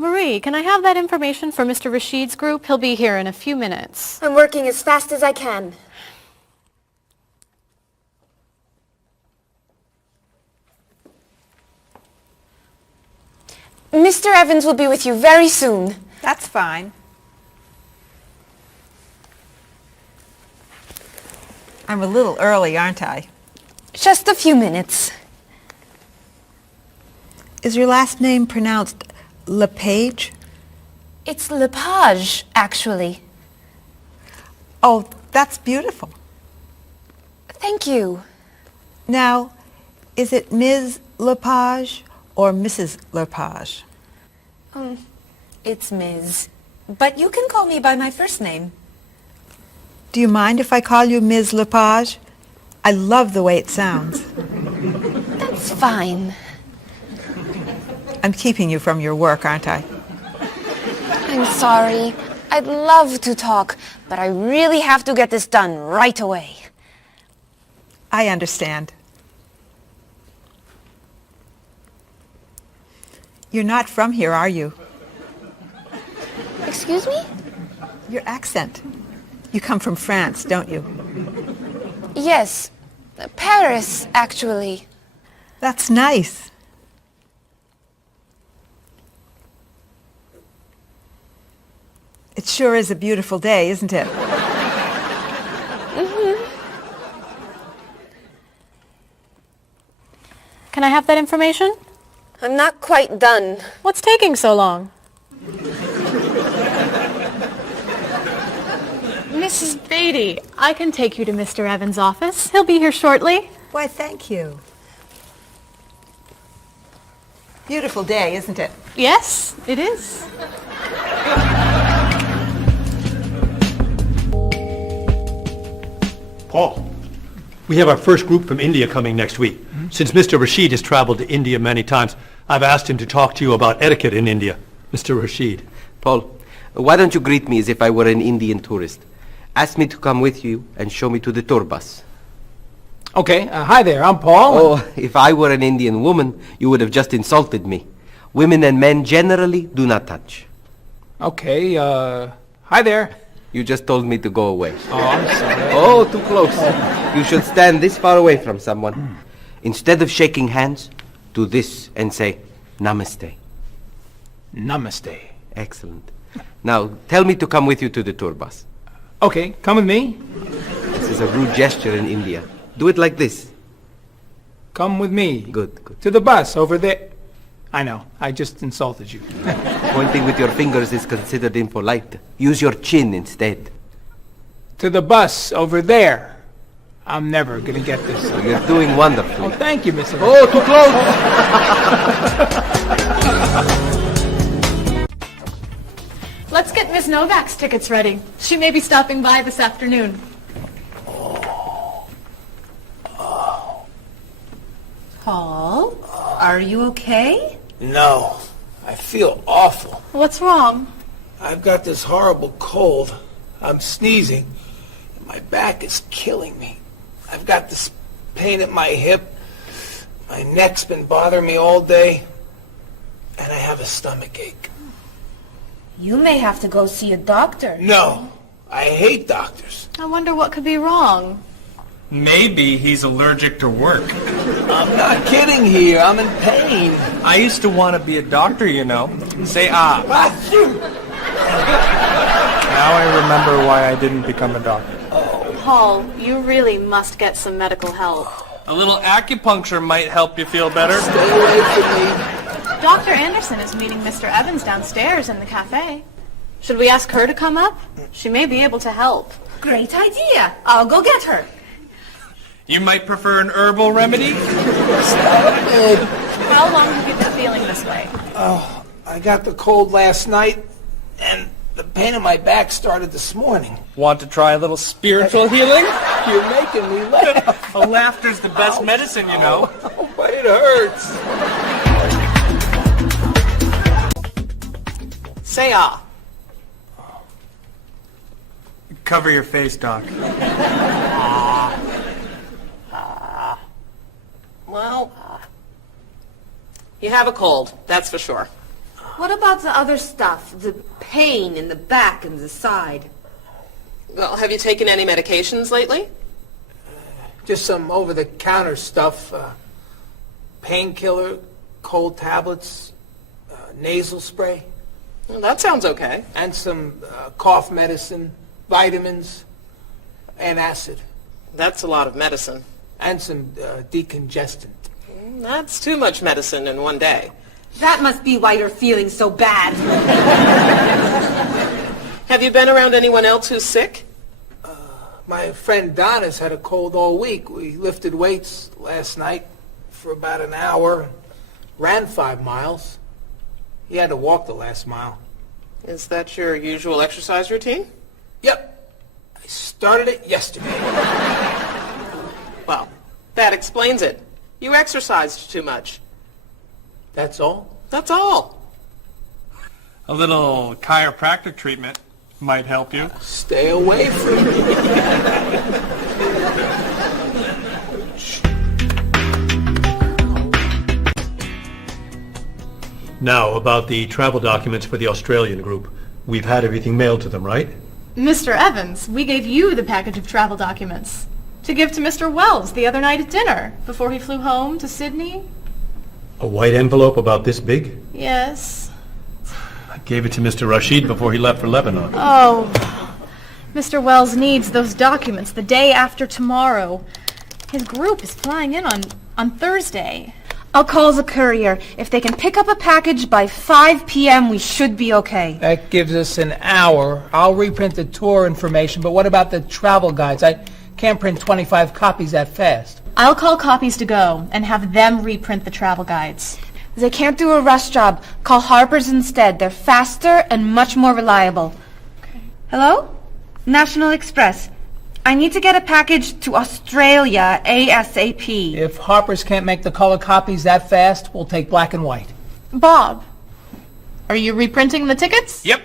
Marie, can I have that information for Mr. Rashid's group? He'll be here in a few minutes. I'm working as fast as I can. Mr. Evans will be with you very soon. That's fine. I'm a little early, aren't I? Just a few minutes. Is your last name pronounced LePage? It's Lepage, actually. Oh, that's beautiful. Thank you. Now, is it Ms. Lepage or Mrs. Lepage? It's Ms. But you can call me by my first name. Do you mind if I call you Ms. Lepage? I love the way it sounds. That's fine. I'm keeping you from your work, aren't I? I'm sorry. I'd love to talk, but I really have to get this done right away. I understand. You're not from here, are you? Excuse me? Your accent. You come from France, don't you? Yes. Paris, actually. That's nice. It sure is a beautiful day, isn't it? Can I have that information? I'm not quite done. What's taking so long? Mrs. Beatty, I can take you to Mr. Evans' office. He'll be here shortly. Why, thank you. Beautiful day, isn't it? Yes, it is. Paul, we have our first group from India coming next week. Since Mr. Rashid has traveled to India many times, I've asked him to talk to you about etiquette in India. Mr. Rashid. Paul, why don't you greet me as if I were an Indian tourist? Ask me to come with you and show me to the tour bus. Okay, hi there, I'm Paul. Oh, if I were an Indian woman, you would have just insulted me. Women and men generally do not touch. Okay, hi there. You just told me to go away. Oh, I'm sorry. Oh, too close. You should stand this far away from someone. Instead of shaking hands, do this and say, Namaste. Namaste. Excellent. Now, tell me to come with you to the tour bus. Okay, come with me. This is a rude gesture in India. Do it like this. Come with me. Good, good. To the bus over there. I know, I just insulted you. Pointing with your fingers is considered impolite. Use your chin instead. To the bus over there. I'm never gonna get this. You're doing wonderfully. Oh, thank you, Mr. Oh, too close! Let's get Ms. Novak's tickets ready. She may be stopping by this afternoon. Paul, are you okay? No, I feel awful. What's wrong? I've got this horrible cold. I'm sneezing. And my back is killing me. I've got this pain at my hip. My neck's been bothering me all day. And I have a stomach ache. You may have to go see a doctor. No, I hate doctors. I wonder what could be wrong. Maybe he's allergic to work. I'm not kidding here. I'm in pain. I used to want to be a doctor, you know. Say ah. Now I remember why I didn't become a doctor. Paul, you really must get some medical help. A little acupuncture might help you feel better. Stay away from me. Dr. Anderson is meeting Mr. Evans downstairs in the cafe. Should we ask her to come up? She may be able to help. Great idea. I'll go get her. You might prefer an herbal remedy? How long have you been feeling this way? Oh, I got the cold last night, and the pain in my back started this morning. Want to try a little spiritual healing? You're making me laugh. Laughter's the best medicine, you know. Oh, but it hurts. Say ah. Cover your face, Doc. Well, you have a cold, that's for sure. What about the other stuff? The pain in the back and the side? Well, have you taken any medications lately? Just some over-the-counter stuff. Painkiller, cold tablets, nasal spray. Well, that sounds okay. And some cough medicine, vitamins, and acid. That's a lot of medicine. And some decongestant. That's too much medicine in one day. That must be why you're feeling so bad. Have you been around anyone else who's sick? My friend Don has had a cold all week. We lifted weights last night for about an hour, ran 5 miles. He had to walk the last mile. Is that your usual exercise routine? Yep. I started it yesterday. Well, that explains it. You exercised too much. That's all? That's all. A little chiropractic treatment might help you. Stay away from me. Now, about the travel documents for the Australian group. We've had everything mailed to them, right? Mr. Evans, we gave you the package of travel documents to give to Mr. Wells the other night at dinner before he flew home to Sydney. A white envelope about this big? Yes. I gave it to Mr. Rashid before he left for Lebanon. Oh, Mr. Wells needs those documents the day after tomorrow. His group is flying in on Thursday. I'll call the courier. If they can pick up a package by 5 p.m., we should be okay. That gives us an hour. I'll reprint the tour information, but what about the travel guides? I can't print 25 copies that fast. I'll call Copies to Go and have them reprint the travel guides. They can't do a rush job. Call Harper's instead. They're faster and much more reliable. Okay. Hello? National Express. I need to get a package to Australia ASAP. If Harper's can't make the color copies that fast, we'll take black and white. Bob, are you reprinting the tickets? Yep.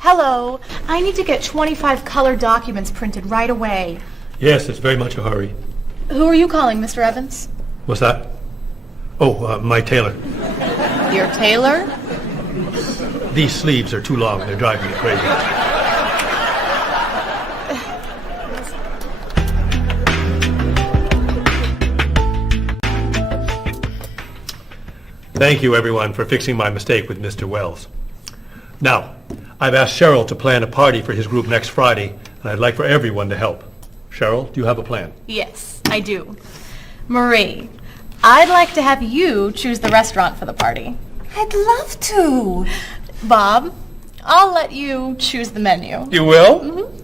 Hello. I need to get 25 color documents printed right away. Yes, it's very much a hurry. Who are you calling, Mr. Evans? What's that? Oh, my tailor. Your tailor? These sleeves are too long. They're driving me crazy. Thank you, everyone, for fixing my mistake with Mr. Wells. Now, I've asked Cheryl to plan a party for his group next Friday, and I'd like for everyone to help. Cheryl, do you have a plan? Yes, I do. Marie, I'd like to have you choose the restaurant for the party. I'd love to. Bob, I'll let you choose the menu. You will? Mm-hmm.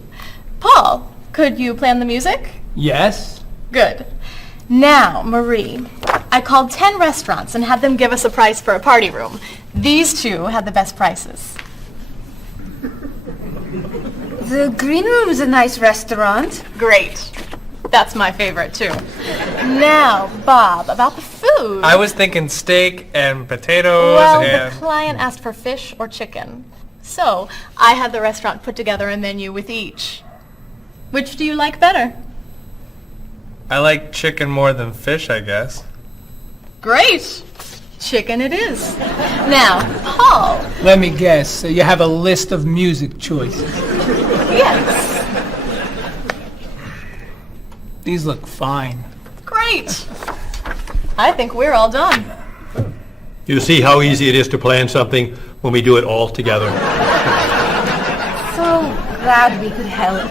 Paul, could you plan the music? Yes. Good. Now, Marie, I called 10 restaurants and had them give us a price for a party room. These two had the best prices. The Green Room's a nice restaurant. Great. That's my favorite, too. Now, Bob, about the food. I was thinking steak and potatoes Well, and... the client asked for fish or chicken. So, I had the restaurant put together a menu with each. Which do you like better? I like chicken more than fish, I guess. Great. Chicken it is. Now, Paul. Let me guess. You have a list of music choices. Yes. These look fine. Great. I think we're all done. You see how easy it is to plan something when we do it all together? So glad we could help.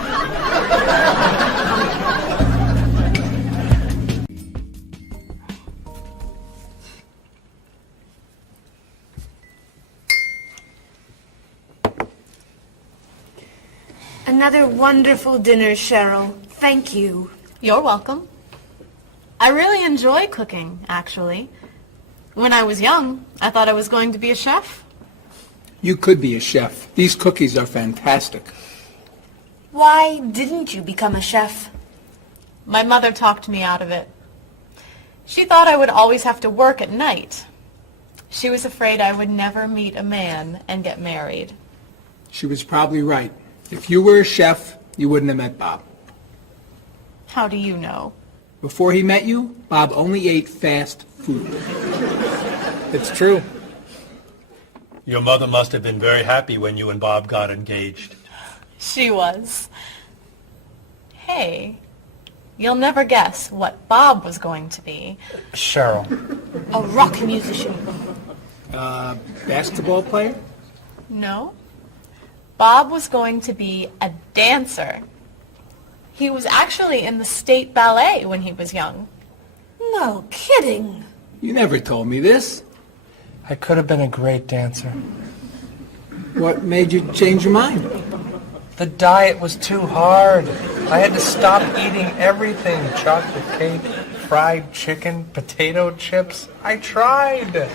Another wonderful dinner, Cheryl. Thank you. You're welcome. I really enjoy cooking, actually. When I was young, I thought I was going to be a chef. You could be a chef. These cookies are fantastic. Why didn't you become a chef? My mother talked me out of it. She thought I would always have to work at night. She was afraid I would never meet a man and get married. She was probably right. If you were a chef, you wouldn't have met Bob. How do you know? Before he met you, Bob only ate fast food. It's true. Your mother must have been very happy when you and Bob got engaged. She was. Hey, you'll never guess what Bob was going to be. Cheryl. A rock musician. Basketball player? No. Bob was going to be a dancer. He was actually in the state ballet when he was young. No kidding. You never told me this. I could have been a great dancer. What made you change your mind? The diet was too hard. I had to stop eating everything. Chocolate cake, fried chicken, potato chips. I tried.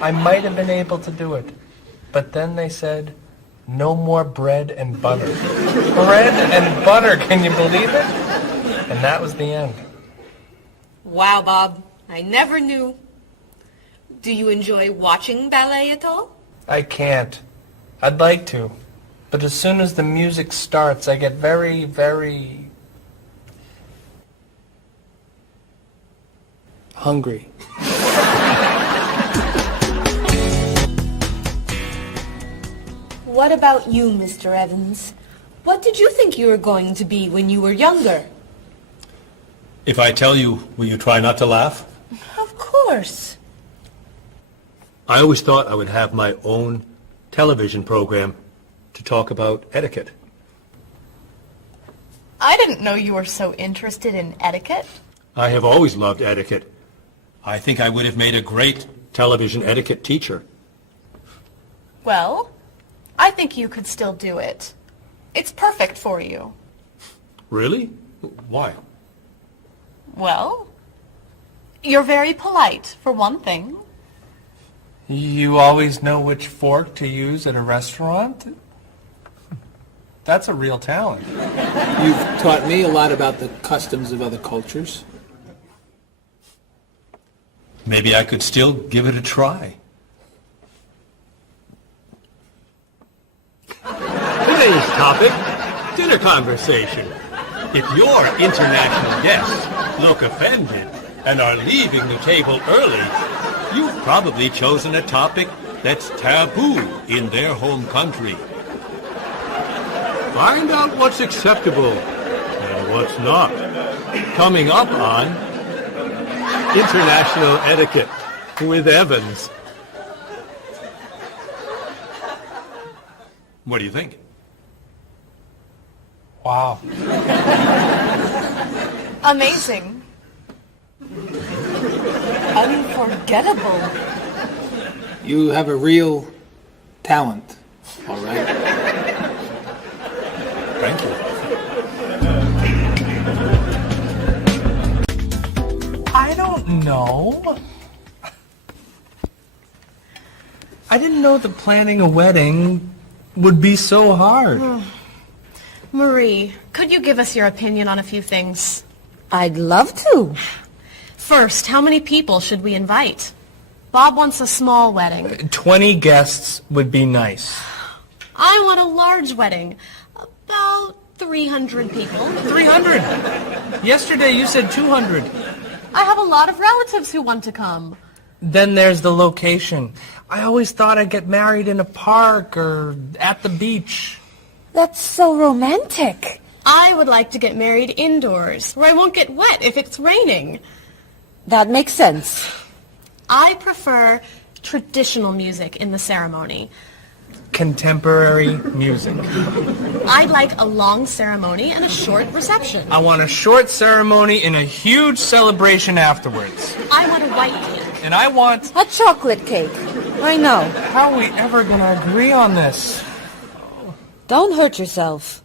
I might have been able to do it. But then they said, no more bread and butter. Bread and butter, can you believe it? And that was the end. Wow, Bob. I never knew. Do you enjoy watching ballet at all? I can't. I'd like to. But as soon as the music starts, I get very, very hungry. What about you, Mr. Evans? What did you think you were going to be when you were younger? If I tell you, will you try not to laugh? Of course. I always thought I would have my own television program to talk about etiquette. I didn't know you were so interested in etiquette. I have always loved etiquette. I think I would have made a great television etiquette teacher. Well, I think you could still do it. It's perfect for you. Really? Why? Well, you're very polite, for one thing. You always know which fork to use at a restaurant? That's a real talent. You've taught me a lot about the customs of other cultures. Maybe I could still give it a try. Today's topic, dinner conversation. If your international guests look offended and are leaving the table early, you've probably chosen a topic that's taboo in their home country. Find out what's acceptable and what's not. Coming up on International Etiquette with Evans. What do you think? Wow. Amazing. Unforgettable. You have a real talent, all right? Thank you. I don't know. I didn't know that planning a wedding would be so hard. Marie, could you give us your opinion on a few things? I'd love to. First, how many people should we invite? Bob wants a small wedding. 20 guests would be nice. I want a large wedding. About 300 people. 300. Yesterday you said 200. I have a lot of relatives who want to come. Then there's the location. I always thought I'd get married in a park or at the beach. That's so romantic. I would like to get married indoors, where I won't get wet if it's raining. That makes sense. I prefer traditional music in the ceremony. Contemporary music. I'd like a long ceremony and a short reception. I want a short ceremony and a huge celebration afterwards. I want a white cake. And I want... A chocolate cake. I know. How are we ever going to agree on this? Don't hurt yourself.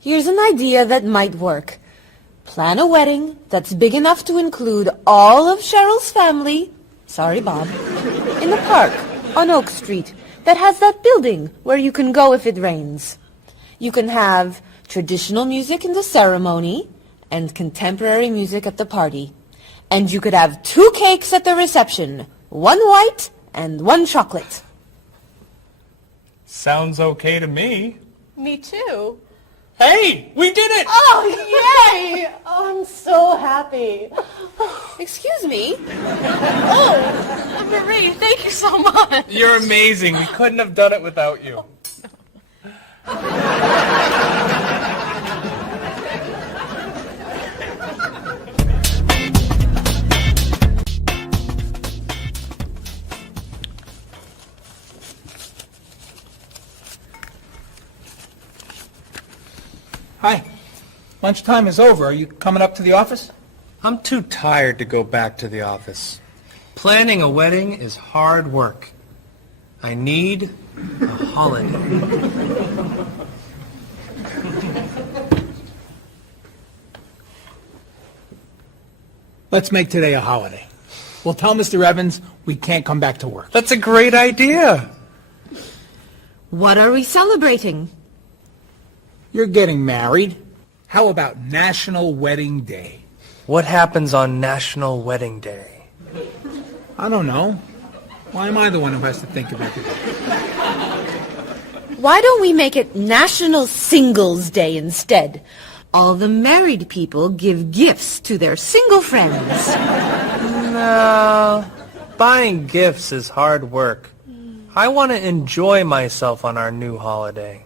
Here's an idea that might work. Plan a wedding that's big enough to include all of Cheryl's family, sorry, Bob, in a park on Oak Street that has that building where you can go if it rains. You can have traditional music in the ceremony and contemporary music at the party. And you could have 2 cakes at the reception, 1 white and 1 chocolate. Sounds okay to me. Me too. Hey, we did it! Oh, yay! Oh, I'm so happy. Excuse me? Oh, Marie, thank you so much. You're amazing. We couldn't have done it without you. Hi. Lunchtime is over. Are you coming up to the office? I'm too tired to go back to the office. Planning a wedding is hard work. I need a holiday. Let's make today a holiday. We'll tell Mr. Evans we can't come back to work. That's a great idea. What are we celebrating? You're getting married. How about National Wedding Day? What happens on National Wedding Day? I don't know. Why am I the one who has to think of everything? Why don't we make it National Singles Day instead? All the married people give gifts to their single friends. No, buying gifts is hard work. I want to enjoy myself on our new holiday.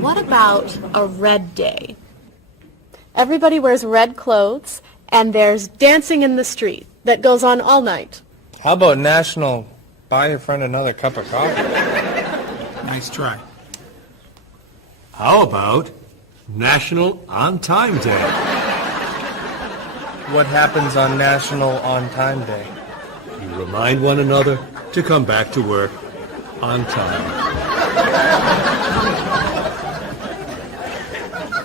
What about a red day? Everybody wears red clothes, and there's dancing in the street that goes on all night. How about National Buy Your Friend Another Cup of Coffee? Nice try. How about National On Time Day? What happens on National On Time Day? You remind one another to come back to work on time.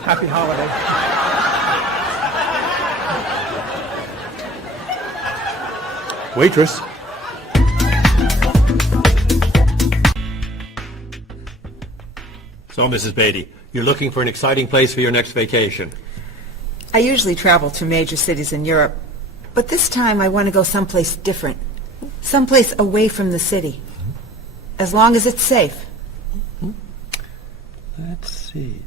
Happy holiday. Waitress. So, Mrs. Beatty, you're looking for an exciting place for your next vacation. I usually travel to major cities in Europe, but this time I want to go someplace different. Someplace away from the city. As long as it's safe. Let's see.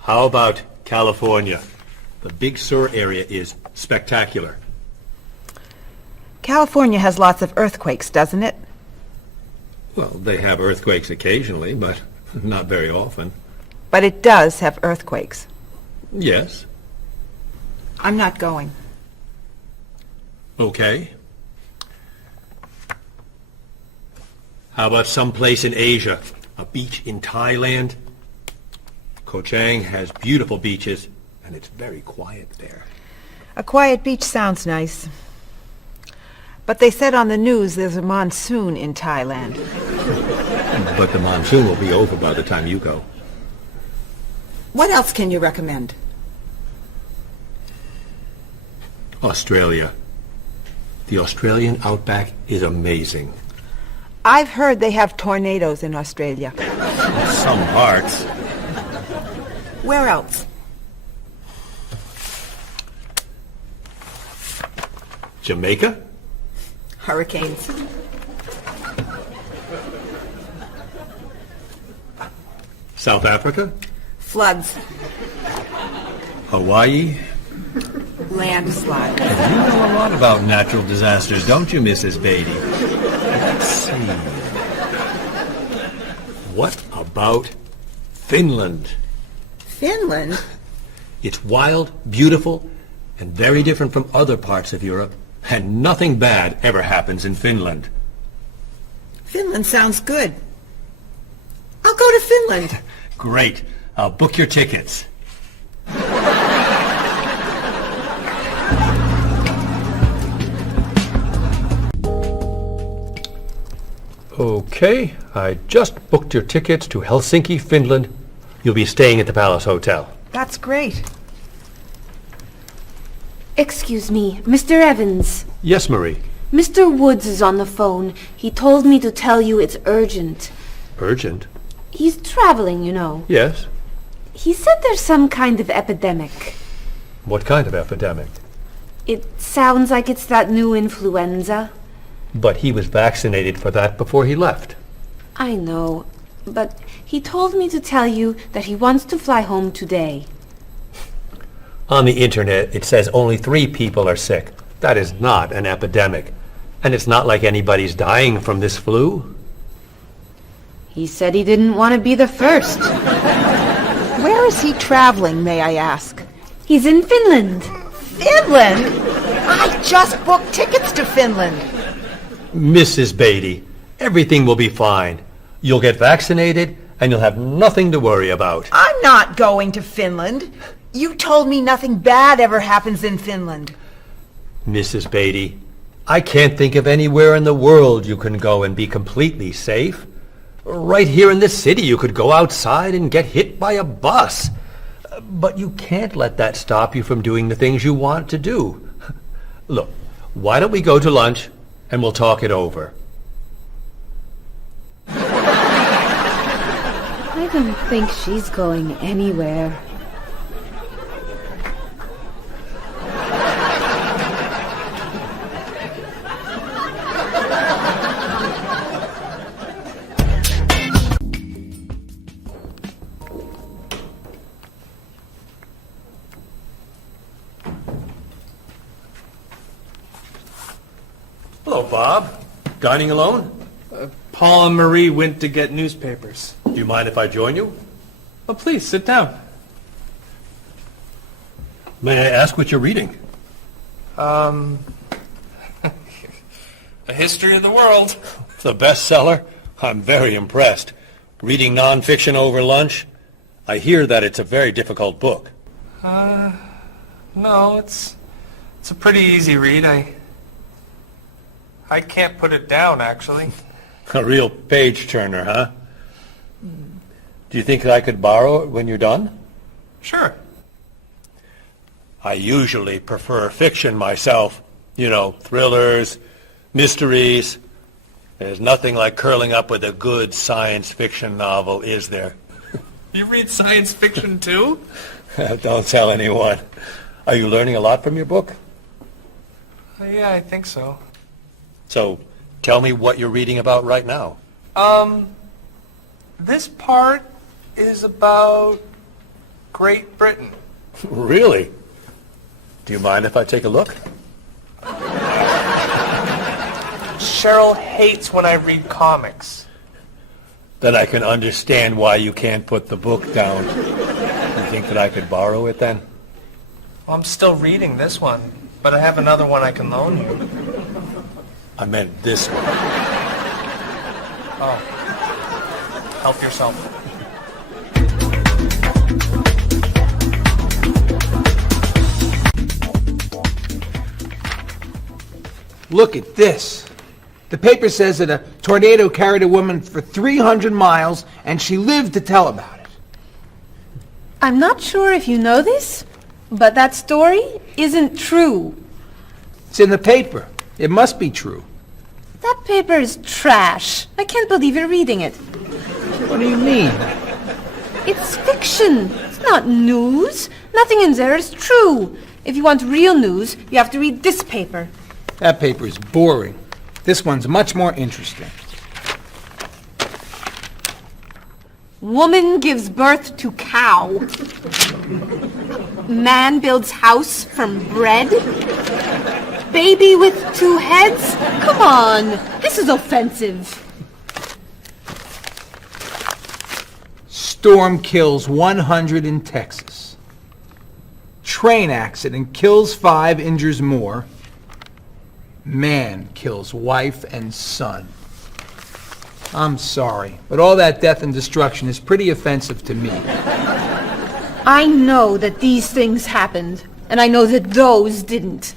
How about California? The Big Sur area is spectacular. California has lots of earthquakes, doesn't it? Well, they have earthquakes occasionally, but not very often. But it does have earthquakes. Yes. I'm not going. Okay. How about someplace in Asia? A beach in Thailand? Koh Chang has beautiful beaches, and it's very quiet there. A quiet beach sounds nice. But they said on the news there's a monsoon in Thailand. But the monsoon will be over by the time you go. What else can you recommend? Australia. The Australian outback is amazing. I've heard they have tornadoes in Australia. Some parts. Where else? Jamaica? Hurricanes. South Africa? Floods. Hawaii? Landslides. You know a lot about natural disasters, don't you, Mrs. Beatty? Let's see. What about Finland? Finland? It's wild, beautiful, and very different from other parts of Europe. And nothing bad ever happens in Finland. Finland sounds good. I'll go to Finland. Great. I'll book your tickets. Okay, I just booked your tickets to Helsinki, Finland. You'll be staying at the Palace Hotel. That's great. Excuse me, Mr. Evans. Yes, Marie. Mr. Woods is on the phone. He told me to tell you it's urgent. Urgent? He's traveling, you know. Yes. He said there's some kind of epidemic. What kind of epidemic? It sounds like it's that new influenza. But he was vaccinated for that before he left. I know. but he told me to tell you that he wants to fly home today. On the internet, it says only 3 people are sick. That is not an epidemic. And it's not like anybody's dying from this flu. He said he didn't want to be the first. Where is he traveling, may I ask? He's in Finland. Finland? I just booked tickets to Finland. Mrs. Beatty, everything will be fine. You'll get vaccinated, and you'll have nothing to worry about. I'm not going to Finland. You told me nothing bad ever happens in Finland. Mrs. Beatty, I can't think of anywhere in the world you can go and be completely safe. Right here in this city, you could go outside and get hit by a bus. But you can't let that stop you from doing the things you want to do. Look, why don't we go to lunch, and we'll talk it over. I don't think she's going anywhere. Hello, Bob. Dining alone? Paul and Marie went to get newspapers. Do you mind if I join you? Oh, please, sit down. May I ask what you're reading? A history of the world. The bestseller? I'm very impressed. Reading nonfiction over lunch? I hear that it's a very difficult book. No, it's a pretty easy read. I can't put it down, actually. A real page-turner, huh? Do you think I could borrow it when you're done? Sure. I usually prefer fiction myself. You know, thrillers, mysteries. There's nothing like curling up with a good science fiction novel, is there? You read science fiction, too? Don't tell anyone. Are you learning a lot from your book? Yeah, I think so. So, tell me what you're reading about right now. This part is about Great Britain. Really? Do you mind if I take a look? Cheryl hates when I read comics. Then I can understand why you can't put the book down. You think that I could borrow it then? Well, I'm still reading this one, but I have another one I can loan you. I meant this one. Oh. Help yourself. Look at this. The paper says that a tornado carried a woman for 300 miles, and she lived to tell about it. I'm not sure if you know this, but that story isn't true. It's in the paper. It must be true. That paper is trash. I can't believe you're reading it. What do you mean? It's fiction. It's not news. Nothing in there is true. If you want real news, you have to read this paper. That paper is boring. This one's much more interesting. Woman gives birth to cow. Man builds house from bread. Baby with 2 heads? Come on, this is offensive. Storm kills 100 in Texas. Train accident kills 5, injures more. Man kills wife and son. I'm sorry, but all that death and destruction is pretty offensive to me. I know that these things happened, and I know that those didn't.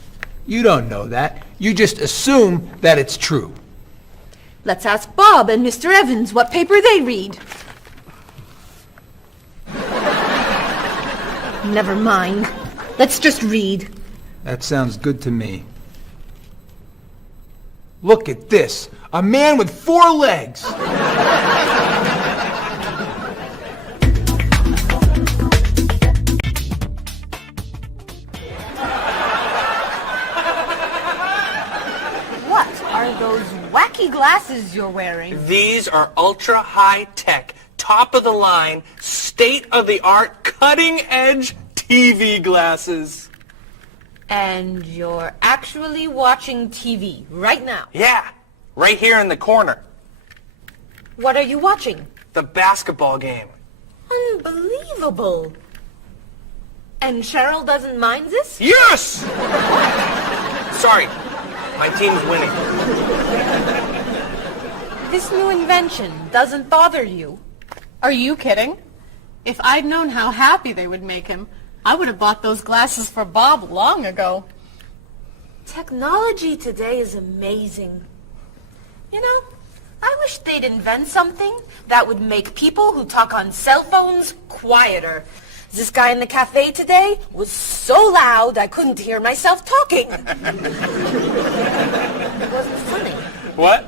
You don't know that. You just assume that it's true. Let's ask Bob and Mr. Evans what paper they read. Never mind. Let's just read. That sounds good to me. Look at this. A man with 4 legs. What are those wacky funky glasses you're wearing. These are ultra high tech, top of the line, state of the art, cutting edge TV glasses. And you're actually watching TV right now. Yeah, right here in the corner. What are you watching? The basketball game. Unbelievable. And Cheryl doesn't mind this? Yes! Sorry, my team's winning. This new invention doesn't bother you. Are you kidding? If I'd known how happy they would make him, I would have bought those glasses for Bob long ago. Technology today is amazing. You know, I wish they'd invent something that would make people who talk on cell phones quieter. This guy in the cafe today was so loud I couldn't hear myself talking. It wasn't funny. What?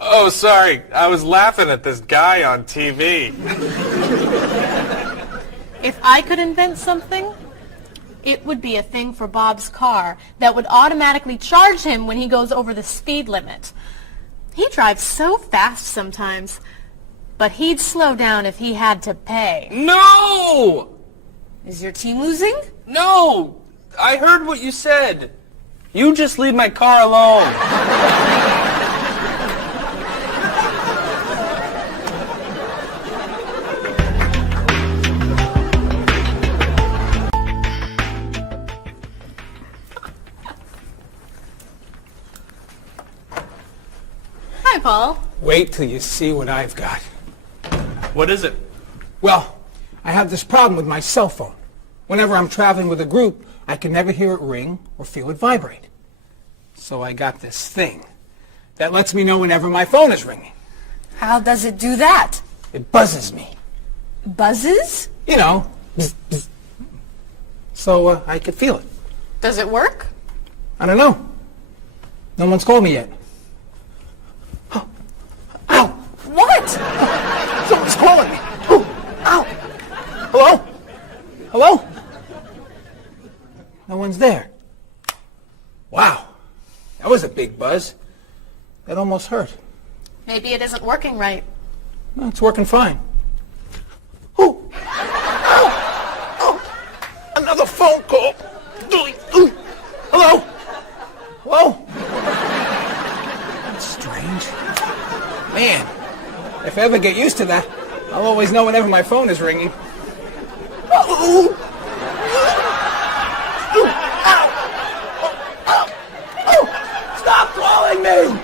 Oh, sorry. I was laughing at this guy on TV. If I could invent something, it would be a thing for Bob's car that would automatically charge him when he goes over the speed limit. He drives so fast sometimes, but he'd slow down if he had to pay. No! Is your team losing? No! I heard what you said. You just leave my car alone. Hi, Paul. Wait till you see what I've got. What is it? Well, I have this problem with my cell phone. Whenever I'm traveling with a group, I can never hear it ring or feel it vibrate. So I got this thing that lets me know whenever my phone is ringing. How does it do that? It buzzes me. Buzzes? You know, bzz, bzz. So I could feel it. Does it work? I don't know. No one's called me yet. Ow! What? Someone's calling me. Oh, ow! Hello? Hello? No one's there. Wow. That was a big buzz. That almost hurt. Maybe it isn't working right. No, it's working fine. Oh! Ow! Oh! Another phone call. Ooh. Hello? Hello? That's strange. Man, if I ever get used to that, I'll always know whenever my phone is ringing. Oh! Stop calling me!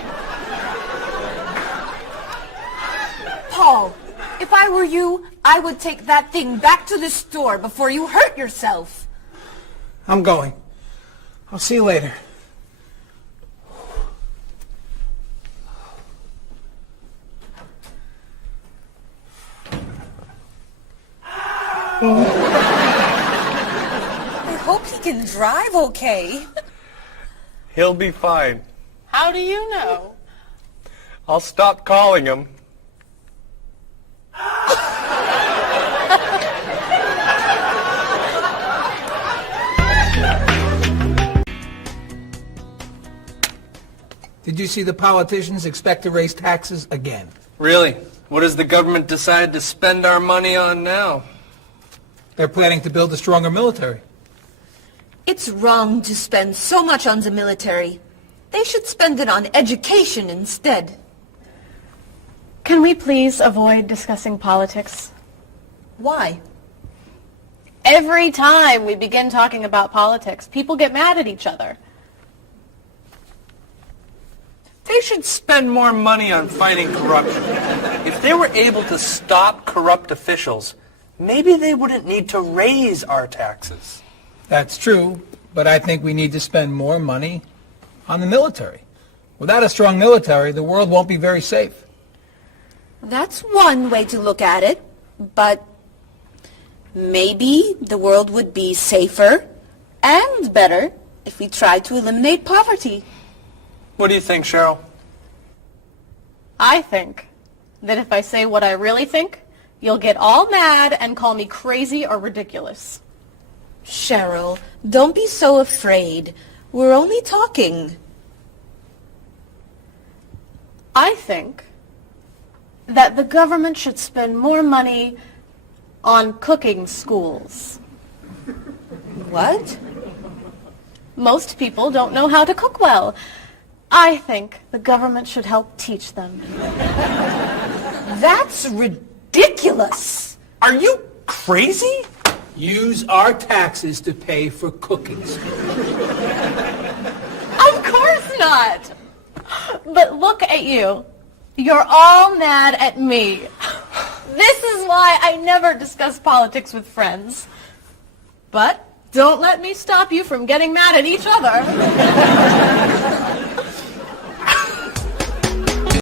Paul, if I were you, I would take that thing back to the store before you hurt yourself. I'm going. I'll see you later. I hope he can drive okay. He'll be fine. How do you know? I'll stop calling him. Did you see the politicians expect to raise taxes again? Really? What has the government decided to spend our money on now? They're planning to build a stronger military. It's wrong to spend so much on the military. They should spend it on education instead. Can we please avoid discussing politics? Why? Every time we begin talking about politics, people get mad at each other. They should spend more money on fighting corruption. If they were able to stop corrupt officials, maybe they wouldn't need to raise our taxes. That's true, but I think we need to spend more money on the military. Without a strong military, the world won't be very safe. That's one way to look at it, but maybe the world would be safer and better if we tried to eliminate poverty. What do you think, Cheryl? I think that if I say what I really think, you'll get all mad and call me crazy or ridiculous. Cheryl, don't be so afraid. We're only talking. I think that the government should spend more money on cooking schools. What? Most people don't know how to cook well. I think the government should help teach them. That's ridiculous. Are you crazy? Use our taxes to pay for cooking school. Of course not. But look at you. You're all mad at me. This is why I never discuss politics with friends. But don't let me stop you from getting mad at each other.